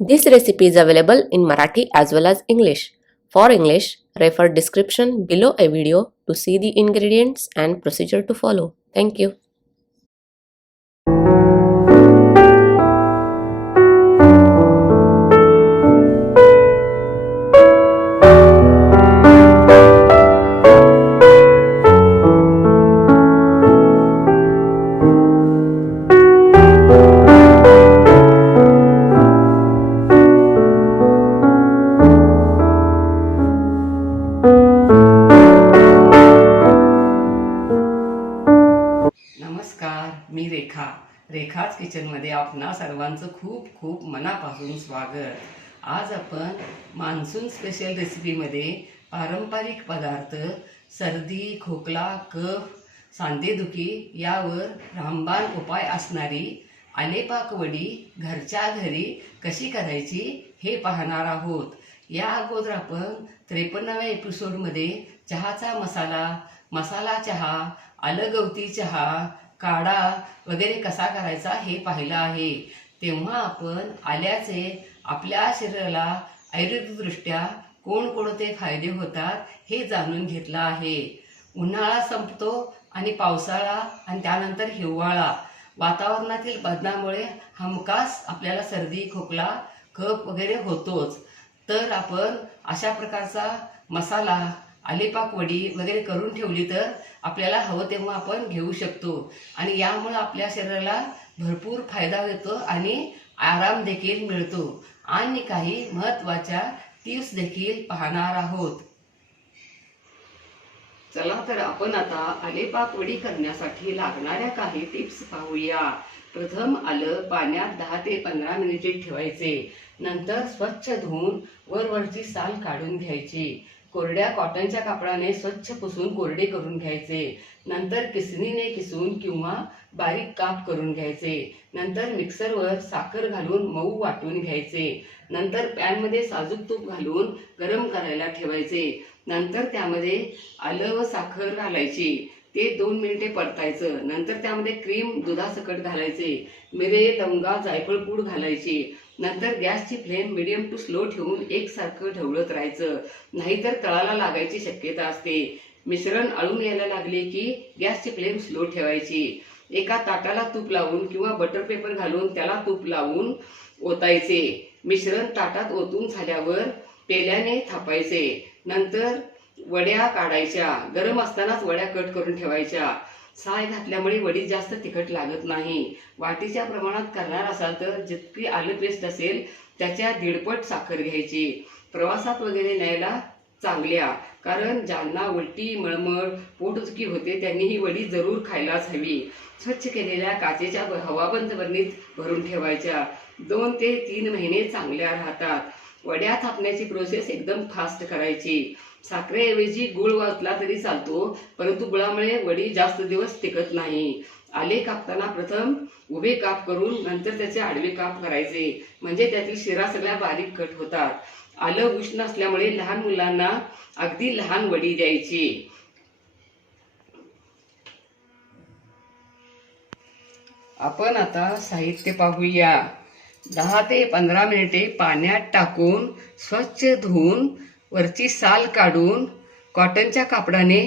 This recipe is available in Marathi as well as English. For English, refer description below a video to see the ingredients and procedure to follow. Thank you. नमस्कार, मी रेखाच किचनमध्ये आपणा सर्वांचं खूप खूप मनापासून स्वागत. आज आपण मान्सून स्पेशल रेसिपीमध्ये पारंपरिक पदार्थ सर्दी, खोकला, कफ, सांधेदुखी यावर रामबाण उपाय असणारी आलेपाक वडी घरच्या घरी कशी करायची हे पाहणार आहोत. या अगोदर आपण 53व्या एपिसोडमध्ये चहाचा मसाला चहा, आलं गवती चहा, काढा वगैरे कसा करायचा हे पाहिलं आहे. तेव्हा आपण आल्याचे आपल्या शरीराला आयुर्वेददृष्ट्या कोणकोणते फायदे होतात हे जाणून घेतलं आहे. उन्हाळा संपतो आणि पावसाळा आणि त्यानंतर हिवाळा, वातावरणातील बदलामुळे हमखास आपल्याला सर्दी, खोकला, कफ वगैरे होतोच. तर आपण अशा प्रकारचा मसाला, आलेपाक वडी वगैरे करून ठेवली तर आपल्याला हवं तेव्हा आपण घेऊ शकतो आणि यामुळे आपल्या शरीराला भरपूर फायदा होतो आणि आराम देखील मिळतो. आणि काही महत्त्वाच्या टिप्स देखील पाहणार आहोत. चला तर आपण आता आलेपाक वडी करण्यासाठी लागणाऱ्या काही टिप्स पाहूया. प्रथम आलं पाण्यात 10 ते 15 मिनिटे ठेवायचे. नंतर स्वच्छ धुवून वरवरची साल काढून घ्यायची. कोरड्या कॉटनच्या कापडाने स्वच्छ पुसून कोरडे करून घ्यायचे. नंतर किसणीने किसून किंवा बारीक काप करून घ्यायचे. नंतर मिक्सरवर साखर घालून मऊ वाटून घ्यायचे. नंतर पॅनमध्ये साजूक तूप घालून गरम करायला ठेवायचे. नंतर त्यामध्ये आलं व साखर घालायची. ते 2 मिनिटे परतायचं. नंतर त्यामध्ये क्रीम दुधासकट घालायचे. मिरे, लवंगा, जायफळ पूड घालायची. नंतर गॅसची फ्लेम मीडियम टू स्लो ठेवून एकसारखं ढवळत राहायचं, नाहीतर तळाला लागायची शक्यता असते. मिश्रण आळून यायला लागले की गॅसची फ्लेम स्लो ठेवायची. एका ताटाला तूप लावून किंवा बटर पेपर घालून त्याला तूप लावून ओतायचे. मिश्रण ताटात ओतून झाल्यावर पेल्याने थापायचे. नंतर वड्या काढायच्या. गरम असतानाच वड्या कट करून ठेवायच्या. साय घातल्यामुळे वडी जास्त तिखट लागत नाही. वाटीच्या प्रमाणात करणार असाल तर जितकी आलं पेस्ट असेल त्याच्या 1.5 साखर घ्यायची. प्रवासात वगैरे न्यायला चांगल्या, कारण ज्यांना उलटी, मळमळ, पोटदुखी होते त्यांनी ही वडी जरूर खायलाच हवी. स्वच्छ केलेल्या काचेच्या हवाबंद बरणीत भरून ठेवायच्या. 2 ते 3 महिने चांगल्या राहतात. वड्या थापण्याची प्रोसेस एकदम फास्ट करायची. साखरेऐवजी गुळ वापरला तरी चालतो, परंतु गुळामुळे वडी जास्त दिवस टिकत नाही. आले कापताना प्रथम उभे काप करून नंतर त्याचे आडवे काप करायचे, म्हणजे त्यातील शिरा सगळ्या बारीक कट होतात. आलं उष्ण असल्यामुळे लहान मुलांना अगदी लहान वडी द्यायची. आपण आता साहित्य पाहूया. 10 ते 15 मिनिटे पाण्यात टाकून स्वच्छ धुवून वरची साल काढून कॉटनच्या कापडाने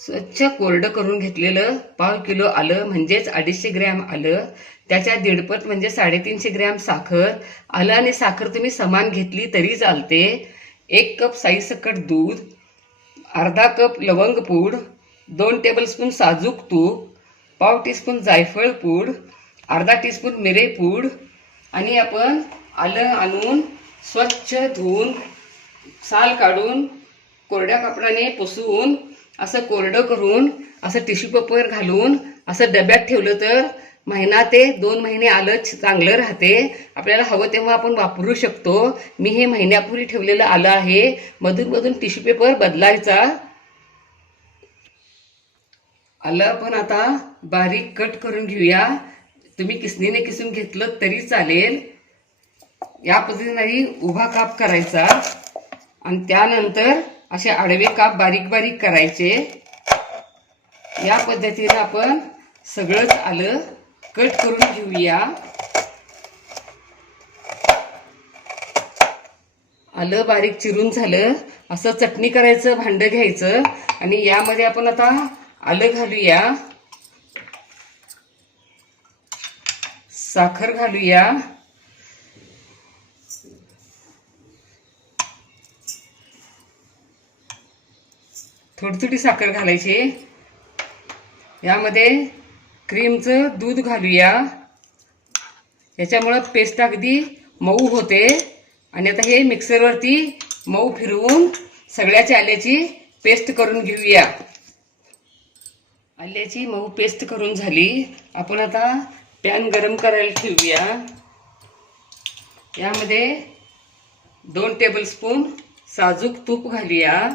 स्वच्छ कोरडं करून घेतलेलं 1/2 किलो आलं म्हणजेच 250 ग्रॅम आलं, त्याच्या 1.5 पट म्हणजे 350 ग्रॅम साखर. आलं आणि साखर तुम्ही समान घेतली तरी चालते. 1 कप साईसकट दूध, अर्धा कप लवंग पूड, 2 टेबलस्पून साजूक तूप, 1/2 टीस्पून जायफळ पूड, अर्धा टीस्पून मिरे पूड आणि आपण आलं आणून स्वच्छ धुवून साल काढून कोरड्या कपड्याने पुसून असं कोरडं करून असं टिश्यू पेपर घालून असं डब्यात ठेवलं तर 1 ते 2 महिने आलं चांगलं राहते. आपल्याला हवं तेव्हा आपण वापरू शकतो. मी हे महिन्यापूर्वी ठेवलेलं आलं आहे. मधून मधून टिश्यू पेपर बदलायचा. आलं आपण आता बारीक कट करून घेऊया. तुम्ही किसणीने किसून घेतलं तरी चालेल. या पद्धतीने उभा काप करायचा आणि त्यानंतर असे आडवे काप बारीक बारीक करायचे. या पद्धतीने आपण सगळंच आलं कट करून घेऊया. आलं बारीक चिरून झालं. असं चटणी करायचं भांडं घ्यायचं आणि यामध्ये आपण आता आलं घालूया, साखर घालूया, थोडी थोडी साखर घालायची. यामध्ये क्रीमचं दूध घालूया. याच्यामुळं पेस्ट अगदी मऊ होते. आणि आता हे मिक्सरवरती मऊ फिरवून सगळ्याच्या आल्याची पेस्ट करून घेऊया. आल्याची मऊ पेस्ट करून झाली. आपण आता पॅन गरम करायला ठेवूया. यामध्ये 2 टेबलस्पून साजूक तूप घालूया.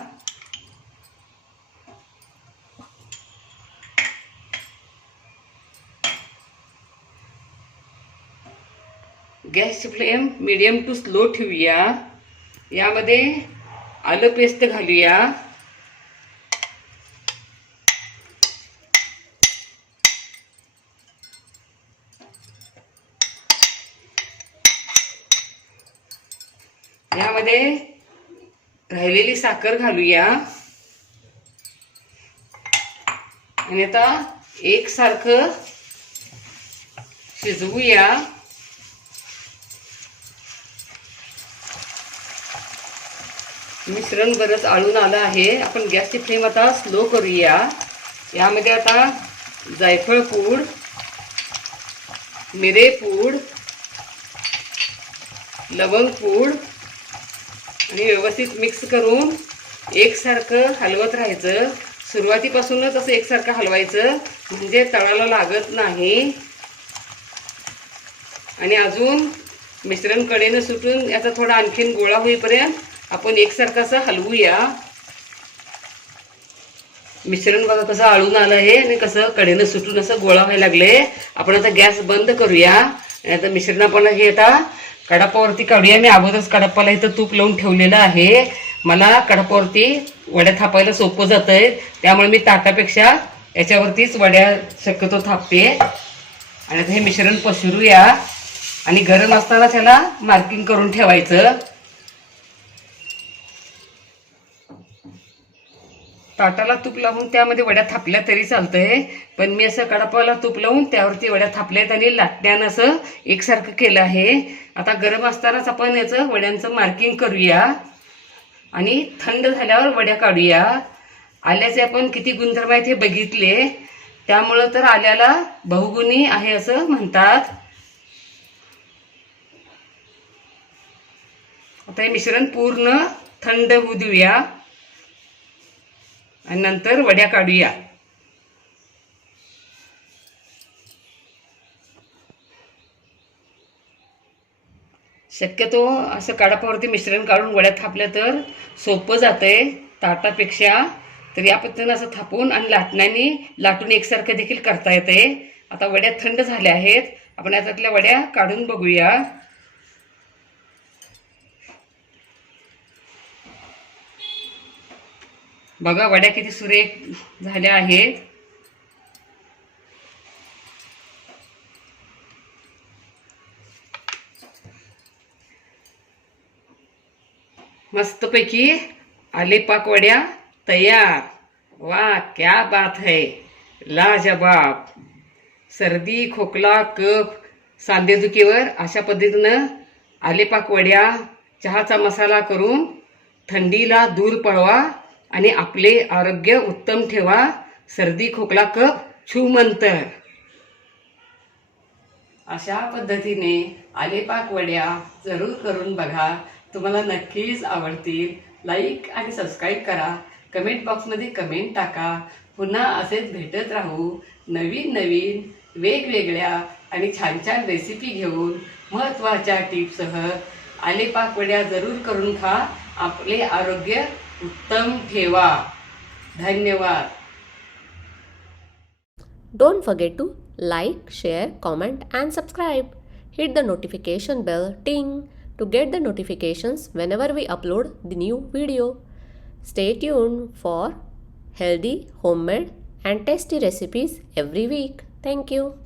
गॅसची फ्लेम मीडियम टू स्लो ठेवूया. यामध्ये आलं पेस्ट घालूया. यामध्ये राहिलेली साखर घालूया आणि आता एकसारखं शिजवूया. मिश्रण बरंच आळून आलं आहे. आपण गॅसची फ्लेम आता स्लो करूया. यामध्ये आता जायफळ पूड, मिरे पूड, लवंग पूड आणि व्यवस्थित मिक्स करून एकसारखं हलवत राहायचं. सुरुवातीपासूनच असं एकसारखं हलवायचं म्हणजे तळाला लागत नाही. आणि अजून मिश्रण कडेनं सुटून याचा थोडा आणखीन गोळा होईपर्यंत आपण एकसारखं असं हलवूया. मिश्रण बघा कसं आळून आलं आहे आणि कसं कडेनं सुटून असं गोळा व्हायला लागले. आपण आता गॅस बंद करूया. आणि आता मिश्रण आपण हे आता कडापावरती काढूया. मी अगोदरच कडापाला इथं तूप लावून ठेवलेलं आहे. मला कडापावरती वड्या थापायला सोपं जातंय, त्यामुळे मी ताटापेक्षा याच्यावरतीच वड्या शक्यतो थापते. आणि आता हे मिश्रण पसरूया आणि गरम असताना त्याला मार्किंग करून ठेवायचं. ताटाला तूप लावून त्यामध्ये वड्या थापल्या तरी चालतंय, पण मी असं कडापाला तूप लावून त्यावरती वड्या थापल्यात आणि लाटण्यानं असं एकसारखं केलं आहे. आता गरम असतानाच आपण याचं वड्यांचं मार्किंग करूया आणि थंड झाल्यावर वड्या काढूया. आल्याचे आपण किती गुणधर्म आहेत हे बघितले, त्यामुळं तर आल्याला बहुगुणी आहे असं म्हणतात. आता हे मिश्रण पूर्ण थंड होऊ देऊया आणि नंतर वड्या काढूया. शक्यतो असं कडापावरती मिश्रण काढून वड्या थापल्या तर सोपं जातंय ताटापेक्षा. तर या पद्धतीनं असं थापून आणि लाटण्याने लाटून एकसारखं देखील करता येते. आता वड्या थंड झाल्या आहेत. आपण याच्यातल्या वड्या काढून बघूया. बघा वड्या किती सुरेख झाल्या आहेत. मस्तपैकी आलेपाक वड्या तयार. वाह क्या बात है, लाजवाब. सर्दी, खोकला, कफ, सांधेदुखीवर अशा पद्धतीनं आलेपाक वड्या चहाचा मसाला करून थंडीला दूर पळवा आणि आपले आरोग्य उत्तम ठेवा. सर्दी, खोकला, कफ छूमंतर. अशा पद्धतीने आलेपाक वड्या जरूर करून बघा. तुम्हाला नक्कीच आवडतील. लाईक आणि सबस्क्राईब करा. कमेंट बॉक्समध्ये कमेंट टाका. पुन्हा असेच भेटत राहू नवीन नवीन वेगवेगळ्या आणि छान छान रेसिपी घेऊन महत्त्वाच्या टिप्ससह. आलेपाक वड्या जरूर करून खा. आपले आरोग्य उत्तम ठेवा. धन्यवाद. Don't forget to like, share, comment and subscribe. Hit the notification bell ting to get the notifications whenever we upload the new video. Stay tuned for healthy, homemade and tasty recipes every week. Thank you.